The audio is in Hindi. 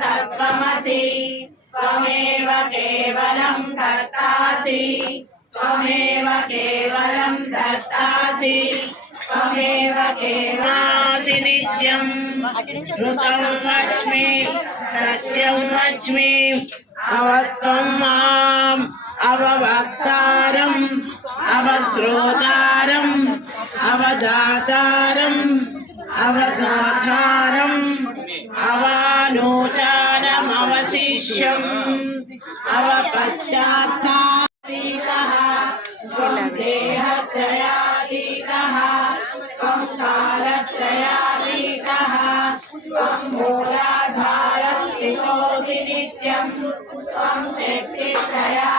तत्त्वमसि त्वमेव केवलं कर्तासि, त्वमेव केवलं धर्तासि त्वमेव श्रुतं वच्मि सत्यं वच्मि अवत्वं माम् अववक्तारम् अवश्रोतारम् शिष्यम् अवपश्चार्थातीतः त्वं देहत्रयातीतः त्वं कालत्रयातीतः त्वं मूलाधारस्थितोऽसि नित्यं त्वं शक्तित्रया